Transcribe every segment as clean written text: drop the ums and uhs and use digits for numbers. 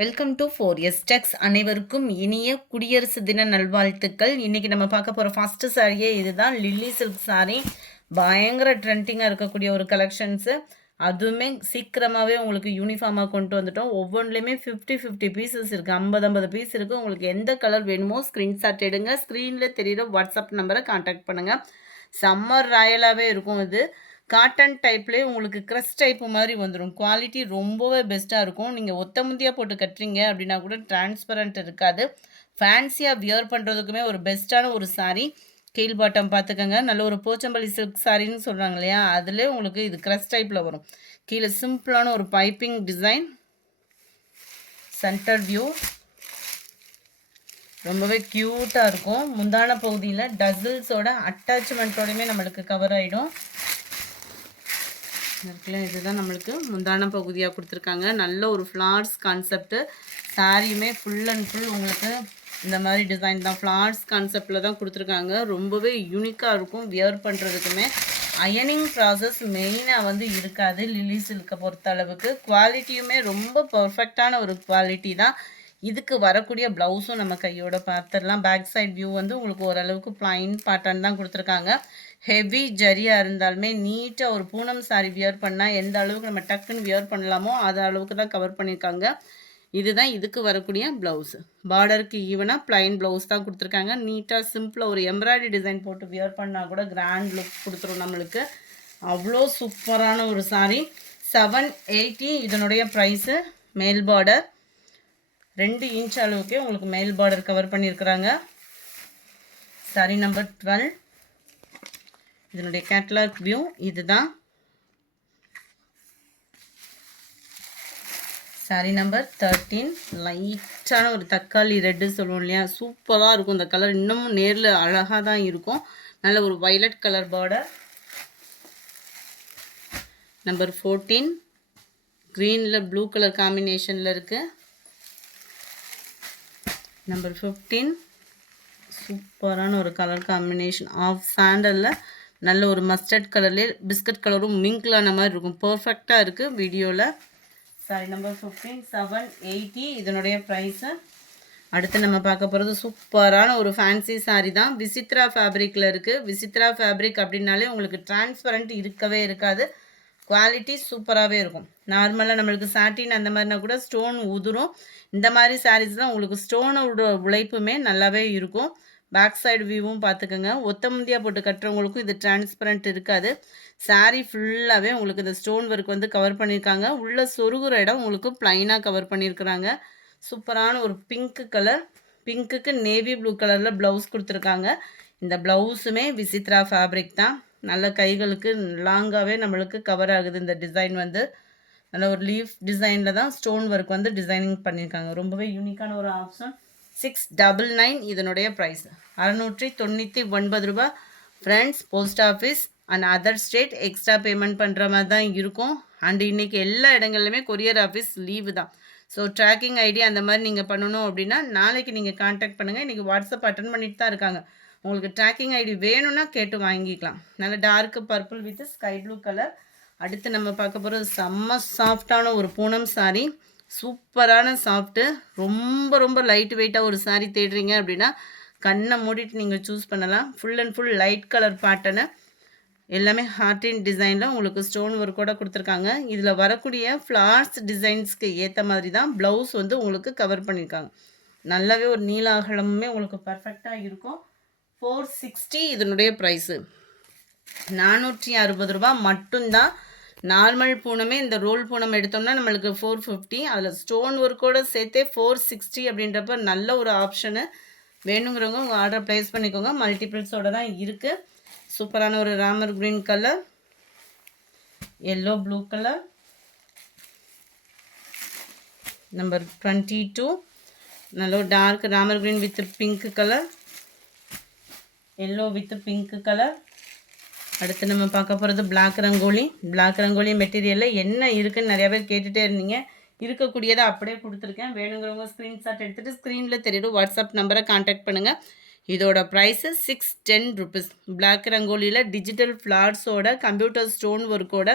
Welcome to 4S டெக்ஸ். அனைவருக்கும் இனிய குடியரசு தின நல்வாழ்த்துக்கள். இன்னைக்கு நம்ம பார்க்க போகிற ஃபர்ஸ்ட் சாரியே இதுதான். லில்லி சில்க் சாரி பயங்கர ட்ரெண்டிங்காக இருக்கக்கூடிய ஒரு கலெக்ஷன்ஸு. அதுவுமே சீக்கிரமாகவே உங்களுக்கு யூனிஃபார்மாக கொண்டு வந்துட்டோம். ஒவ்வொன்றுலேயுமே 50 பீசஸ் இருக்குது, 50 பீஸ் இருக்குது. உங்களுக்கு எந்த கலர் வேணுமோ ஸ்க்ரீன்ஷாட் எடுங்க. ஸ்க்ரீனில் தெரியுற வாட்ஸ்அப் நம்பரை கான்டாக்ட் பண்ணுங்கள். சம்மர் ராயலாகவே இருக்கும். இது காட்டன் டைப்லேயே உங்களுக்கு க்ரஷ் டைப்பு மாதிரி வந்துடும். குவாலிட்டி ரொம்பவே பெஸ்ட்டாக இருக்கும். நீங்கள் ஒத்த முந்தியாக போட்டு கட்டுறீங்க அப்படின்னா கூட டிரான்ஸ்பரண்ட் இருக்காது. ஃபேன்சியாக வியர் பண்ணுறதுக்குமே ஒரு பெஸ்ட்டான ஒரு சாரீ. கீழ் பாட்டம் பார்த்துக்கோங்க. நல்ல ஒரு போச்சம்பள்ளி சில்க் சாரின்னு சொல்கிறாங்க இல்லையா, அதிலே உங்களுக்கு இது க்ரஷ் டைப்பில் வரும். கீழே சிம்பிளான ஒரு பைப்பிங் டிசைன், சென்டர் வியூ ரொம்பவே க்யூட்டாக இருக்கும். முந்தான பகுதியில் டசில்ஸோட அட்டாச்மெண்ட்டோடையுமே நம்மளுக்கு கவர் ஆகிடும். இருக்குல்ல, இதுதான் நம்மளுக்கு முந்தான பகுதியாக கொடுத்துருக்காங்க. நல்ல ஒரு ஃப்ளார்ஸ் கான்செப்ட்டு. சாரியுமே ஃபுல் அண்ட் ஃபுல் உங்களுக்கு இந்த மாதிரி டிசைன் தான், ஃப்ளார்ஸ் கான்செப்டில் தான் கொடுத்துருக்காங்க. ரொம்பவே யூனிக்காக இருக்கும். வியர் பண்ணுறதுக்குமே அயனிங் ப்ராசஸ் மெயினாக இருக்காது லில்லி சில்கை பொறுத்த அளவுக்கு. குவாலிட்டியுமே ரொம்ப பர்ஃபெக்டான ஒரு குவாலிட்டி தான். இதுக்கு வரக்கூடிய ப்ளவுஸும் நம்ம கையோட பார்த்துடலாம். பேக் சைட் வியூ உங்களுக்கு ஓரளவுக்கு ப்ளைன் பேட்டர்ன் தான் கொடுத்துருக்காங்க. ஹெவி ஜரியாக இருந்தாலுமே நீட்டாக ஒரு பூனம் சாரி வியர் பண்ணால் எந்த அளவுக்கு நம்ம டக்குன்னு வியர் பண்ணலாமோ அது அளவுக்கு தான் கவர் பண்ணியிருக்காங்க. இதுதான் இதுக்கு வரக்கூடிய ப்ளவுஸு. பார்டருக்கு ஈவனாக ப்ளைன் ப்ளவுஸ் தான் கொடுத்துருக்காங்க. நீட்டாக சிம்பிளாக ஒரு எம்ப்ராய்டரி டிசைன் போட்டு வியர் பண்ணால் கூட கிராண்ட் லுக் கொடுத்துரும் நம்மளுக்கு. அவ்வளோ சூப்பரான ஒரு சாரி. 780 இதனுடைய ப்ரைஸு. மேல் பார்டர் 2 இன்ச் அளவுக்கே உங்களுக்கு மேல் பார்டர் கவர் பண்ணியிருக்கிறாங்க. Sorry number 12. இதனுடைய கேட்லாக் வியூ இதுதான். Sorry number 13. லைட்டான ஒரு தக்காளி ரெட்டு சொல்லுவோம் இல்லையா, சூப்பராக இருக்கும் இந்த கலர். இன்னமும் நேரில் அழகாக தான் இருக்கும். நல்ல ஒரு வைலட் கலர் பார்டர். நம்பர் 14 க்ரீனில் ப்ளூ கலர் காம்பினேஷனில் இருக்குது. நம்பர் 15 சூப்பரான ஒரு கலர் காம்பினேஷன். ஆஃப் சாண்டலில் நல்ல ஒரு மஸ்டர்ட் கலர்லேயே பிஸ்கட் கலரும் மிங்க்லான மாதிரி இருக்கும். பர்ஃபெக்டாக இருக்குது வீடியோவில். சாரி நம்பர் 15 780 இதனுடைய ப்ரைஸு. அடுத்து நம்ம பார்க்க போகிறது சூப்பரான ஒரு ஃபேன்சி சாரி தான். விசித்ரா ஃபேப்ரிக்கில் இருக்குது. விசித்ரா ஃபேப்ரிக் அப்படின்னாலே உங்களுக்கு டிரான்ஸ்பரண்ட் இருக்கவே இருக்காது. குவாலிட்டி சூப்பராகவே இருக்கும். நார்மலாக நம்மளுக்கு சாட்டின் அந்த மாதிரினா கூட ஸ்டோன் உதிரும். இந்த மாதிரி சாரீஸ்லாம் உங்களுக்கு ஸ்டோனோட உழைப்புமே நல்லாவே இருக்கும். பேக் சைடு வியூவும் பார்த்துக்கோங்க. ஒத்த முந்தியாக போட்டு கட்டுறவங்களுக்கும் இது டிரான்ஸ்பரண்ட் இருக்காது. சாரீ ஃபுல்லாகவே உங்களுக்கு இந்த ஸ்டோன் ஒர்க் கவர் பண்ணியிருக்காங்க. உள்ள சொருகுற இடம் உங்களுக்கு ப்ளைனாக கவர் பண்ணியிருக்கிறாங்க. சூப்பரான ஒரு பிங்க் கலர். பிங்க்குக்கு நேவி ப்ளூ கலரில் ப்ளவுஸ் கொடுத்துருக்காங்க. இந்த ப்ளவுஸுமே விசித்ரா ஃபேப்ரிக் தான். நல்ல கைகளுக்கு லாங்காகவே நம்மளுக்கு கவர் ஆகுது. இந்த டிசைன் நல்ல ஒரு லீஃப் டிசைனில் தான் ஸ்டோன் ஒர்க் டிசைனிங் பண்ணியிருக்காங்க. ரொம்பவே யூனிக்கான ஒரு ஆப்ஷன். 699 இதனுடைய ப்ரைஸ். 699 ரூபா. Friends, post office and other state extra payment பண்ணுற மாதிரி தான் இருக்கும். அண்ட் இன்றைக்கி எல்லா இடங்கள்லையுமே கொரியர் ஆஃபீஸ் லீவு தான். ஸோ ட்ராக்கிங் ஐடி அந்த மாதிரி நீங்கள் பண்ணணும் அப்படின்னா நாளைக்கு நீங்கள் கான்டாக்ட் பண்ணுங்கள். இன்றைக்கி வாட்ஸ்அப் அட்டன் பண்ணிட்டு தான் இருக்காங்க. உங்களுக்கு ட்ராக்கிங் ஐடி வேணும்னா கேட்டு வாங்கிக்கலாம். நல்ல dark purple with sky blue colour. அடுத்து நம்ம பார்க்க போகிறது செம்ம சாஃப்டான ஒரு பூனம் சாரீ. சூப்பரான சாஃப்ட்டு. ரொம்ப ரொம்ப லைட் வெயிட்டாக ஒரு சாரீ தேடுறீங்க அப்படின்னா கண்ணை மூடிட்டு நீங்கள் சூஸ் பண்ணலாம். Full and full light colour pattern. எல்லாமே ஹார்டின் டிசைனில் உங்களுக்கு ஸ்டோன் ஒர்க்கோட கொடுத்துருக்காங்க. இதில் வரக்கூடிய ஃப்ளார்ஸ் டிசைன்ஸ்க்கு ஏற்ற மாதிரி தான் ப்ளவுஸ் உங்களுக்கு கவர் பண்ணியிருக்காங்க. நல்லாவே ஒரு நீள அகலமுமே உங்களுக்கு பர்ஃபெக்டாக இருக்கும். 460 இதனுடைய ப்ரைஸு. 460 ரூபா மட்டும்தான். நார்மல் பூனமே இந்த ரோல் பூனம் எடுத்தோம்னா நம்மளுக்கு 450. அதில் ஸ்டோன் ஒர்க்கோடு சேர்த்தே 460 அப்படின்றப்ப நல்ல ஒரு ஆப்ஷனு. வேணுங்கிறவங்க உங்கள் ஆர்டர் ப்ளேஸ் பண்ணிக்கோங்க. மல்டிபிள்ஸோடு தான் இருக்குது. சூப்பரான ஒரு Ramar green colour, yellow blue colour. Number 22 நல்ல ஒரு dark Ramar green with pink colour, yellow with pink colour. அடுத்து நம்ம பார்க்க போகிறது பிளாக் ரங்கோலி. பிளாக் ரங்கோலி மெட்டீரியலில் என்ன இருக்குதுன்னு நிறையா பேர் கேட்டுகிட்டே இருந்தீங்க. இருக்கக்கூடியதை அப்படியே கொடுத்துருக்கேன். வேணுங்கிறவங்க ஸ்க்ரீன்ஷாட் எடுத்துகிட்டு ஸ்க்ரீனில் தெரியும் வாட்ஸ்அப் நம்பரை கான்டாக்ட் பண்ணுங்கள். இதோட ப்ரைஸு 610 ருபீஸ். பிளாக் ரங்கோலியில் டிஜிட்டல் ஃப்ளார்ஸோட கம்ப்யூட்டர் ஸ்டோன் ஒர்க்கோட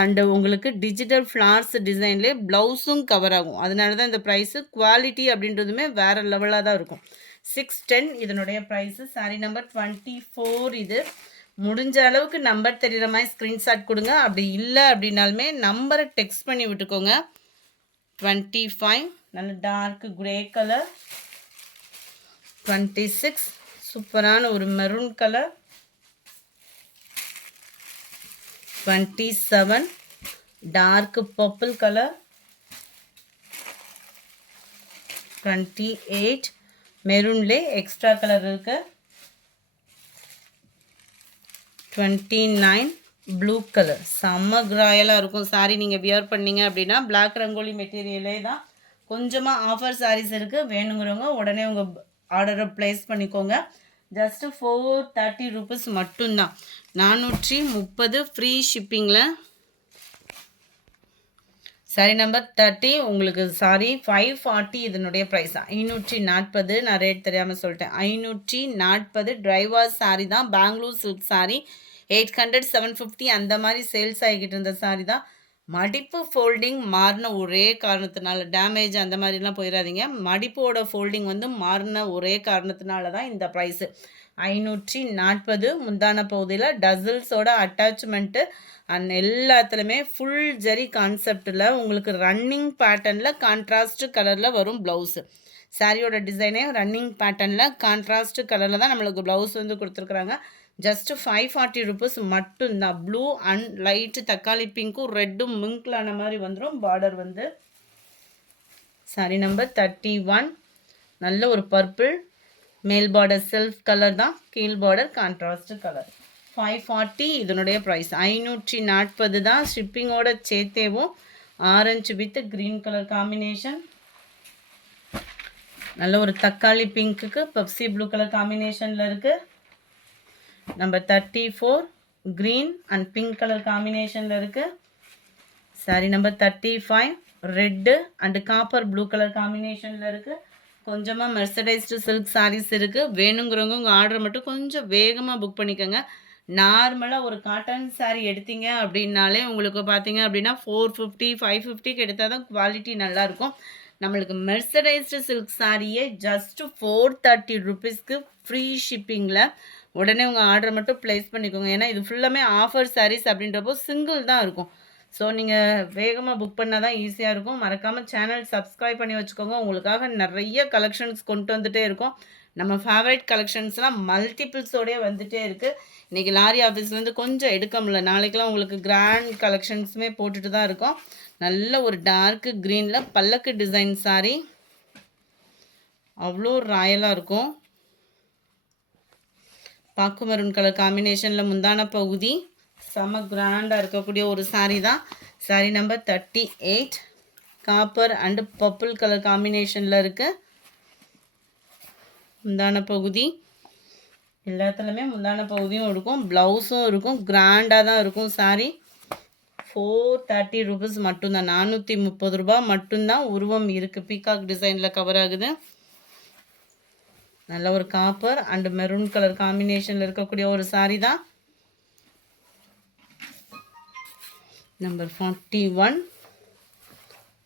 அண்டு உங்களுக்கு டிஜிட்டல் ஃப்ளார்ஸ் டிசைன்லேயே ப்ளவுஸும் கவர் ஆகும். அதனால தான் இந்த ப்ரைஸு. குவாலிட்டி அப்படின்றதுமே வேறு லெவலாக தான் இருக்கும். 610 இதனுடைய ப்ரைஸு. Sorry number 24. இது முடிஞ்ச அளவுக்கு நம்பர் தெரிகிற மாதிரி ஸ்க்ரீன்ஷாட் கொடுங்க. அப்படி இல்லை அப்படின்னாலுமே நம்பரை டெக்ஸ்ட் பண்ணி விட்டுக்கோங்க. 25 நல்ல டார்க் கிரே கலர். 26 சூப்பரான ஒரு maroon colour. 27 dark purple colour. 28 மெரூன்லே எக்ஸ்ட்ரா கலர் இருக்கு. 29 ப்ளூ கலர். செம்ம கிராயலாக இருக்கும் சாரீ. நீங்கள் வியர் பண்ணீங்க அப்படின்னா பிளாக் ரங்கோலி மெட்டீரியலே தான். கொஞ்சமாக ஆஃபர் சாரீஸ் இருக்குது. வேணுங்கிறவங்க உடனே உங்கள் ஆர்டரை ப்ளேஸ் பண்ணிக்கோங்க. ஜஸ்ட்டு 430 ருபீஸ் மட்டும்தான். 430 ஃப்ரீ ஷிப்பிங்கில். சாரி நம்பர் 30 உங்களுக்கு 540 இதனுடைய ப்ரைஸ். 540. நான் ரேட் தெரியாமல் சொல்லிட்டேன். 540 டிரைவர் சாரி தான். பெங்களூர் சில்க் சாரி 800 750 அந்த மாதிரி சேல்ஸ் ஆகிக்கிட்டு இருந்த சாரி தான். மடிப்பு ஃபோல்டிங் மாறின ஒரே காரணத்தினால, டேமேஜ் அந்த மாதிரிலாம் போயிடாதீங்க. மடிப்போட ஃபோல்டிங் மாறின ஒரே காரணத்தினால தான் இந்த ப்ரைஸு. 540. முந்தான பகுதியில் டசில்ஸோட அட்டாச்மெண்ட்டு அண்ட் எல்லாத்துலேயுமே ஃபுல் ஜரி கான்செப்டில் உங்களுக்கு ரன்னிங் பேட்டர்னில் கான்ட்ராஸ்ட் கலரில் வரும் ப்ளவுஸு. சாரியோட டிசைனே ரன்னிங் பேட்டர்னில் கான்ட்ராஸ்ட் கலரில் தான் நம்மளுக்கு ப்ளவுஸ் கொடுத்துருக்குறாங்க. ஜஸ்ட்டு 540 ருபீஸ் மட்டும்தான். ப்ளூ அண்ட் லைட்டு தக்காளி பிங்க்கும் ரெட்டும் மிங்க்லான மாதிரி வந்துடும். பார்டர் சாரி நம்பர் 31 நல்ல ஒரு பர்பிள். மேல் பார்டர் செல்ஃப் கலர் தான், கீழ் பார்டர் கான்ட்ராஸ்ட் கலர். 540 இதனுடைய ப்ரைஸ். 540 தான் ஷிப்பிங்கோட சேர்த்தேவும். Orange with green colour combination. நல்ல ஒரு தக்காளி பிங்க்குக்கு பெப்சி ப்ளூ கலர் காம்பினேஷனில் இருக்குது. Number 34 green and pink colour காம்பினேஷனில் இருக்குது. Sari number 35 red and copper blue colour காம்பினேஷனில் இருக்குது. கொஞ்சமாக மெர்சடைஸ்டு சில்க் சாரீஸ் இருக்குது. வேணுங்கிறவங்க உங்கள் ஆர்டரை மட்டும் கொஞ்சம் வேகமாக புக் பண்ணிக்கோங்க. நார்மலாக ஒரு காட்டன் சாரீ எடுத்தீங்க அப்படின்னாலே உங்களுக்கு பார்த்தீங்க அப்படின்னா 450 550க்கு எடுத்தால் தான் குவாலிட்டி நல்லாயிருக்கும். நம்மளுக்கு மெர்சடைஸ்டு சில்க் சாரியே ஜஸ்ட்டு 430 ருபீஸ்க்கு ஃப்ரீ ஷிப்பிங்கில். உடனே உங்கள் ஆர்டரை மட்டும் ப்ளேஸ் பண்ணிக்கோங்க. ஏன்னா இது ஃபுல்லாமே ஆஃபர் சாரீஸ் அப்படின்றப்போ சிங்கிள் தான் இருக்கும். ஸோ நீங்கள் வேகமாக புக் பண்ணால் தான் ஈஸியாக இருக்கும். மறக்காமல் சேனல் சப்ஸ்கிரைப் பண்ணி வச்சுக்கோங்க. உங்களுக்காக நிறைய கலெக்ஷன்ஸ் கொண்டு வந்துகிட்டே இருக்கும். நம்ம ஃபேவரட் கலெக்ஷன்ஸ்லாம் மல்டிபிள்ஸோடய வந்துகிட்டே இருக்குது. இன்றைக்கி லாரி ஆஃபீஸ்லேருந்து கொஞ்சம் எடுக்க முடியல. நாளைக்கெலாம் உங்களுக்கு கிராண்ட் கலெக்ஷன்ஸுமே போட்டுட்டு தான் இருக்கோம். நல்ல ஒரு டார்க்கு க்ரீனில் பல்லக்கு டிசைன் சாரீ. அவ்வளோ ராயலாக இருக்கும். பாக்கு மெரூன் கலர் காம்பினேஷனில் முந்தான பகுதி செம கிராண்டாக இருக்கக்கூடிய ஒரு சாரீ தான். Sari number 38 copper and purple colour காம்பினேஷனில் இருக்குது. முந்தான பகுதி எல்லாத்துலேயுமே முந்தான பகுதியும் இருக்கும், ப்ளவுஸும் இருக்கும். கிராண்டாக தான் இருக்கும் சாரீ. 430 ருபீஸ் மட்டும்தான். 430 ரூபா மட்டும்தான். உருவம் இருக்குது, பீகாக் டிசைனில் கவர் ஆகுது. நல்ல ஒரு காப்பர் அண்ட் மெரூன் கலர் காம்பினேஷனில் இருக்கக்கூடிய ஒரு சாரீ தான். Number 41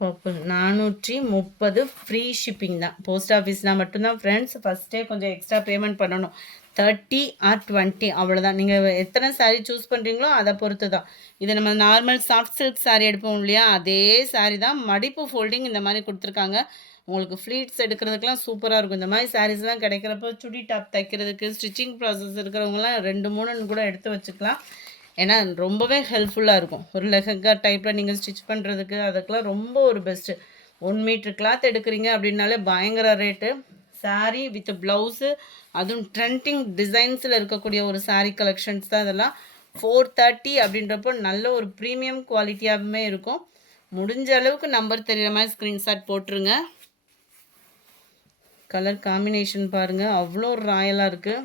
purple. 430 ஃப்ரீ ஷிப்பிங் தான். போஸ்ட் ஆஃபீஸ்னால் மட்டும்தான் ஃப்ரெண்ட்ஸ். ஃபஸ்ட்டே கொஞ்சம் எக்ஸ்ட்ரா பேமெண்ட் பண்ணணும். 30 ஆர் 20 அவ்வளோதான். நீங்கள் எத்தனை சாரீ சூஸ் பண்ணுறீங்களோ அதை பொறுத்து தான். இதை நம்ம நார்மல் சாஃப்ட் சில்க் சாரீ எடுப்போம் இல்லையா, அதே சாரீ தான். மடிப்பு ஃபோல்டிங் இந்த மாதிரி கொடுத்துருக்காங்க. உங்களுக்கு ஃப்ளீட்ஸ் எடுக்கிறதுக்கெலாம் சூப்பராக இருக்கும். இந்த மாதிரி சாரீஸ்லாம் கிடைக்கிறப்போ சுடி டாப் தைக்கிறதுக்கு ஸ்டிச்சிங் ப்ராசஸ் இருக்கிறவங்களாம் 2-3 கூட எடுத்து வச்சுக்கலாம். ஏன்னா ரொம்பவே ஹெல்ப்ஃபுல்லாக இருக்கும். ஒரு லெஹங்கா டைப்பில் நீங்கள் ஸ்டிச் பண்ணுறதுக்கு அதுக்கெலாம் ரொம்ப ஒரு பெஸ்ட்டு. 1 மீட்ரு கிளாத் எடுக்கிறீங்க அப்படின்னாலே பயங்கர ரேட்டு. சாரீ வித் ப்ளவுஸு, அதுவும் ட்ரெண்டிங் டிசைன்ஸில் இருக்கக்கூடிய ஒரு சாரீ கலெக்ஷன்ஸ் தான் இதெல்லாம். 430 அப்படின்றப்போ நல்ல ஒரு ப்ரீமியம் குவாலிட்டியாகவுமே இருக்கும். முடிஞ்ச அளவுக்கு நம்பர் தெரிகிற மாதிரி ஸ்க்ரீன்ஷாட் போட்டுருங்க. கலர் காம்பினேஷன் பாருங்கள், அவ்வளோ ராயலாக இருக்குது.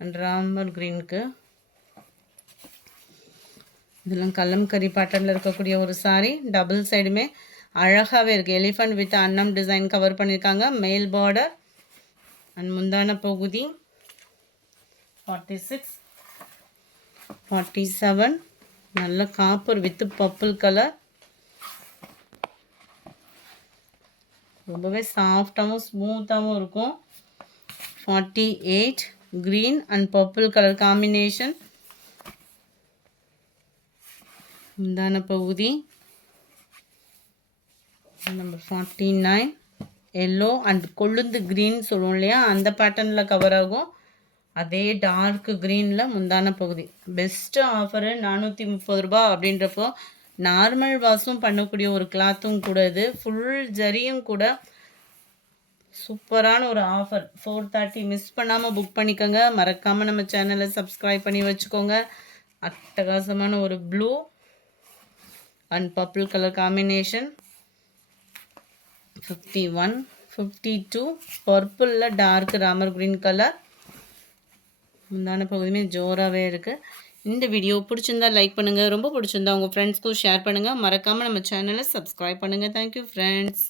அண்ட் ராமர் க்ரீனுக்கு இதெல்லாம் கல்லம்கரி பேட்டர்னில் இருக்கக்கூடிய ஒரு சாரீ. டபுள் சைடுமே அழகாகவே இருக்குது. எலிஃபண்ட் வித் அன்னம் டிசைன் கவர் பண்ணியிருக்காங்க. மேல் பார்டர் அண்ட் முந்தான பகுதி 46, 47 நல்ல காப்பர் வித் பர்பிள் கலர். ரொம்பவே சாஃப்டாகவும் ஸ்மூத்தாகவும் இருக்கும். 48 green and purple color combination. முந்தான பகுதி நம்பர் 49 எல்லோ அண்ட் கொழுந்து க்ரீன் சொல்லுவோம் இல்லையா, அந்த பேட்டர்னில் கவர் ஆகும். அதே டார்க் க்ரீனில் முந்தான பகுதி. பெஸ்ட்டு ஆஃபரு 430 ரூபா அப்படின்றப்போ நார்மல் வாஷும் பண்ணக்கூடிய ஒரு கிளாத்தும் கூட. இது ஃபுல் ஜரியும் கூட. சூப்பரான ஒரு ஆஃபர். 430 மிஸ் பண்ணாமல் புக் பண்ணிக்கோங்க. மறக்காமல் நம்ம சேனலை சப்ஸ்கிரைப் பண்ணி வச்சுக்கோங்க. அட்டகாசமான ஒரு blue and purple colour combination. 51, 52 பர்பிளில் டார்க் ராமர் க்ரீன் கலர். முந்தான பகுதியுமே ஜோராகவே இருக்குது. இந்த வீடியோ பிடிச்சிருந்தா லைக் பண்ணுங்கள். ரொம்ப பிடிச்சிருந்தா உங்கள் ஃப்ரெண்ட்ஸ்க்கும் ஷேர் பண்ணுங்கள். மறக்காமல் நம்ம சேனலை சப்ஸ்கிரைப் பண்ணுங்கள். Thank you friends.